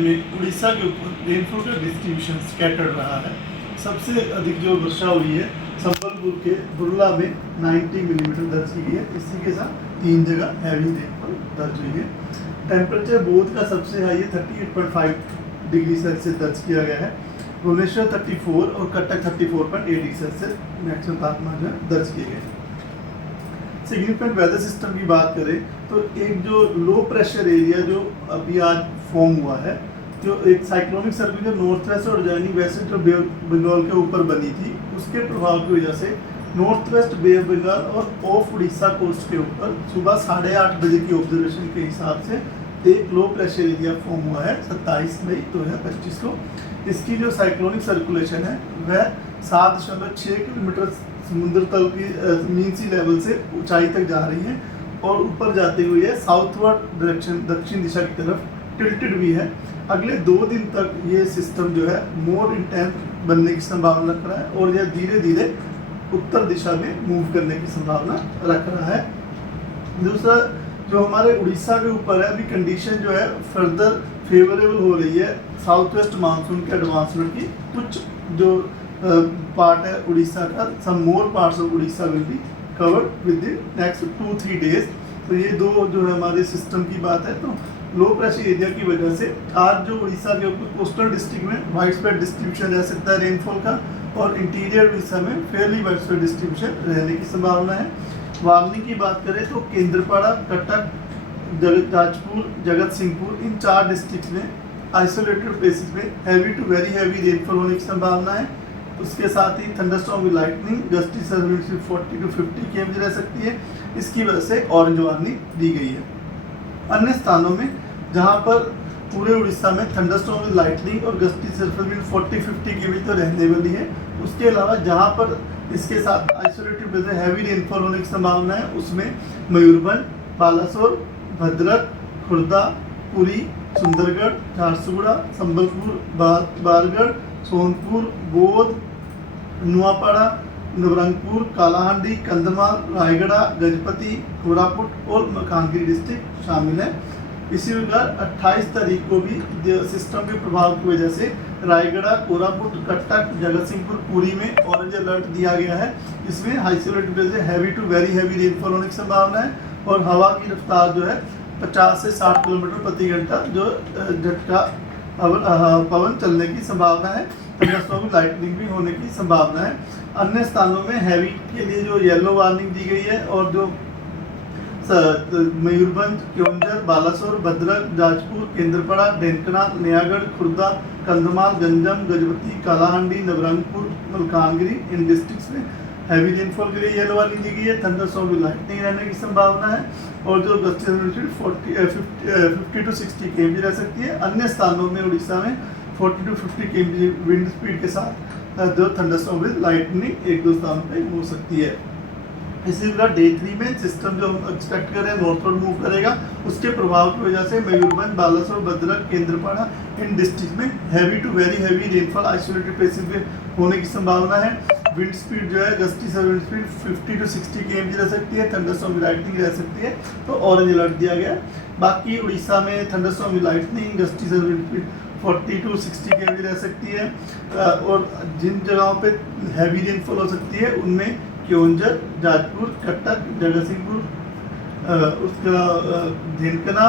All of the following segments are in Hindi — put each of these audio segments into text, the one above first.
दिन में उड़ीसा के ऊपर रेनफॉल का डिस्ट्रीब्यूशन स्कैटर्ड रहा है। सबसे अधिक जो वर्षा हुई है संबलपुर के बुरला में 90 मिलीमीटर दर्ज की गई है। इसी के साथ 3 जगह हैवी रेनफॉल दर्ज हुई है। टेम्परेचर बोध का सबसे हाई 38.5 डिग्री सेल्सियस दर्ज किया गया है। भुवनेश्वर 34 और कटक 34.8 डिग्री सेल्सियस मैक्सिमम तापमान जो दर्ज किए गए। सिग्निफिकेंट वेदर सिस्टम की बात करें तो एक जो लो प्रेशर एरिया जो अभी आज फॉर्म हुआ है, जो एक साइक्लोनिक सर्कुलर नॉर्थ वेस्ट और जर्नी वेस्ट जो बे ऑफ बंगाल के ऊपर बनी थी, उसके प्रभाव की वजह से north west bay of Bengal और ऑफ उड़ीसा कोस्ट के ऊपर सुबह 8:30 बजे की ऑब्जर्वेशन के हिसाब से एक लो प्रेशर एरिया फॉर्म हुआ है 27 मई 2025 को। इसकी जो साइक्लोनिक सर्कुलेशन है वह 7.6 किलोमीटर समुद्र तल की मीन सी लेवल से ऊंचाई तक जा रही है और ऊपर जाते हुए साउथवर्ड डायरेक्शन दक्षिण दिशा की तरफ टिल्टेड भी है। अगले 2 दिन तक ये सिस्टम जो है मोर इंटेंस बनने की संभावना रख रहा है और यह धीरे धीरे उत्तर दिशा में मूव करने की संभावना रख रहा है। दूसरा जो हमारे उड़ीसा के ऊपर है, अभी कंडीशन जो है फर्दर फेवरेबल हो रही है साउथ वेस्ट मानसून के एडवांसमेंट की। कुछ जो पार्ट है उड़ीसा का, some more parts of Orissa will be covered with the next 2-3 days. तो ये दो जो है हमारे सिस्टम की बात है। तो लो प्रेशर एरिया की वजह से आज जो उड़ीसा के ऊपर कोस्टल डिस्ट्रिक्ट में वाइड स्प्रेड डिस्ट्रीब्यूशन रह सकता है रेनफॉल का, और इंटीरियर उड़ीसा में फेयरली वाइड स्प्रेड डिस्ट्रीब्यूशन रहने की संभावना है। वार्निंग की बात करें तो केंद्रपाड़ा, कटक, जाजपुर, जगत सिंहपुर, इन 4 डिस्ट्रिक्ट में आइसोलेटेड प्लेसेस में heavy to very heavy rainfall होने की संभावना है। उसके साथ ही thunderstorm with lightning, gusty surface 40 to 50 km रह सकती है। इसकी वजह से ऑरेंज वार्निंग दी गई है। अन्य स्थानों में जहां पर पूरे उड़ीसा में थंडरस्टॉर्म विद लाइटनिंग और गस्टी सर्विस 40-50 km तो रहने वाली है, उसके अलावा जहां पर इसके साथ आइसोलेटेड प्लेसेस हैवी रेनफॉल होने की संभावना है उसमें मयूरभंज, बालासोर, भद्रक, खुर्दा, पुरी, सुंदरगढ़, झारसुगुड़ा, संबलपुर, बारगढ़, सोनपुर, बौद्ध, नुआपाड़ा, नवरंगपुर, कालाहांडी, कंधमाल, रायगढ़, गजपति, कोरापुट और मलकानगिरी डिस्ट्रिक्ट शामिल है। इसी प्रकार 28 तारीख को भी सिस्टम के प्रभाव की वजह से रायगढ़, कोरापुट, कटक, जगत सिंहपुर, पुरी में ऑरेंज अलर्ट दिया गया है। इसमें आइसोलेटेड प्लेसेस से heavy to very heavy rainfall होने की संभावना है और हवा की रफ्तार जो है 50 से 60 किलोमीटर प्रति घंटा जो झटका पवन चलने की संभावना है। थंडरस्टॉर्म में लाइटनिंग भी होने की संभावना है। अन्य स्थानों में हैवी के लिए जो येलो वार्निंग दी गई है और जो मयूरभंज, क्योंझर, बालासोर, भद्रक, जाजपुर, केंद्रपाड़ा, ढेंकनाथ, नयागढ़, खुर्दा, कंधमाल, गंजम, गजपति, कालाहांडी, नवरंगपुर, मलकानगिरी, इन डिस्ट्रिक्ट्स में हैवी रेनफॉल के लिए येलो वार्निंग दी गई है। थंडरस्टॉर्म में लाइटनिंग रहने की संभावना है और जो गस्टी 50 to 60 km रह सकती है। अन्य स्थानों में उड़ीसा में 40 to 50 km विंड स्पीड के साथ जो थंडरस्टॉर्म विद लाइटनिंग 1-2 स्थानों पे हो सकती है। इसी प्रकार डे 3 में सिस्टम जो हम एक्सपेक्ट कर रहे हैं नॉर्थवर्ड मूव करेगा, उसके प्रभाव की वजह से मयूरभंज, बालासोर, भद्रक, केंद्रपाड़ा, इन डिस्ट्रिक्ट में heavy to very heavy rainfall isolated places में होने की संभावना है। विंड स्पीड जो है gusty wind speed 50 to 60 km रह सकती है। थंडरस्टॉर्म विद लाइटनिंग रह सकती है, तो ऑरेंज अलर्ट दिया गया है। बाकी उड़ीसा में thunderstorm with lightning, gusty wind speed 40 to 60 km रह सकती है और जिन जगहों पे हैवी रेनफॉल हो सकती है उनमें क्योंझर, जाजपुर, कटक, जगतसिंहपुर, उसका ढेंकना,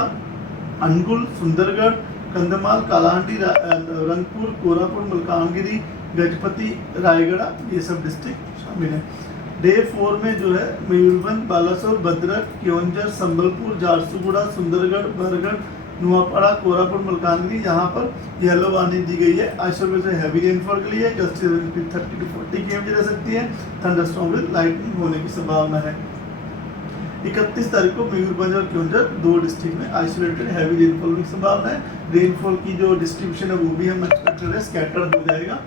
अनुगुल, सुंदरगढ़, कंधमाल, कालाहांडी, रंगपुर, कोरापुट, मलकानगिरी, गजपति, रायगढ़, ये सब डिस्ट्रिक्ट शामिल हैं। डे 4 में जो है मयूरभंज, बालासोर, भद्रक, क्योंझर, संबलपुर, झारसुगुड़ा, सुंदरगढ़, बरगढ़, नुआपाड़ा, कोरापुट, मलकानगिरी, यहाँ पर येलो वार्निंग दी गई है आइसोलेटेड से हैवी रेनफॉल के लिए। गस्टी 30 to 40 km रह सकती है। थंडरस्टॉर्म विद लाइटनिंग होने की संभावना है। 31 तारीख को मयूरभंज और क्योंझर 2 डिस्ट्रिक्ट में आइसोलेटेड हैवी रेनफॉल होने की संभावना है। रेनफॉल की जो डिस्ट्रीब्यूशन है वो भी हम एक्सपेक्ट कर रहे हैं स्कैटर्ड हो जाएगा।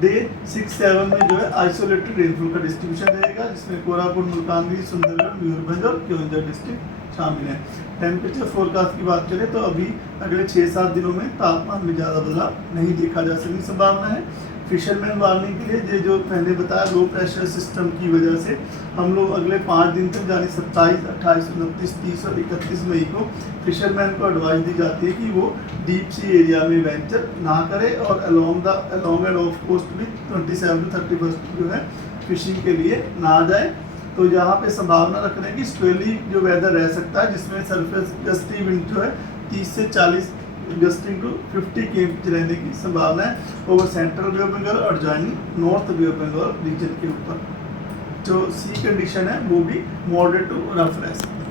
डे 6-7 में जो है आइसोलेटेड रेनफॉल का डिस्ट्रीब्यूशन रहेगा, जिसमें कोरापुट, मलकानगिरी, सुंदरगढ़, मयूरभंज और क्योंझर डिस्ट्रिक्ट शामिल है। टेम्परेचर फोरकास्ट की बात करें तो अभी अगले 6-7 दिनों में तापमान में ज़्यादा बदलाव नहीं देखा जा सकने की संभावना है। फिशरमैन वार्निंग के लिए ये जो मैंने बताया लो प्रेशर सिस्टम की वजह से हम लोग अगले 5 दिन तक यानी 27, 28, 29, 30 और 31 मई को फिशरमैन को एडवाइस दी जाती है कि वो डीप सी एरिया में वेंचर ना करे और अलोंग एंड ऑफ कोस्ट भी 27 to 31 जो है फिशिंग के लिए ना जाए। तो यहाँ पे संभावना रख रहे हैं कि स्वेली जो वेदर रह सकता है, जिसमें सरफेस गस्टी विंड जो है 30 से 40 गस्टिंग टू 50 km रहने की संभावना है over central bay of Bengal और joining north bay of Bengal region के ऊपर। जो सी कंडीशन है वो भी मॉडरेट टू रफ रह सकती है।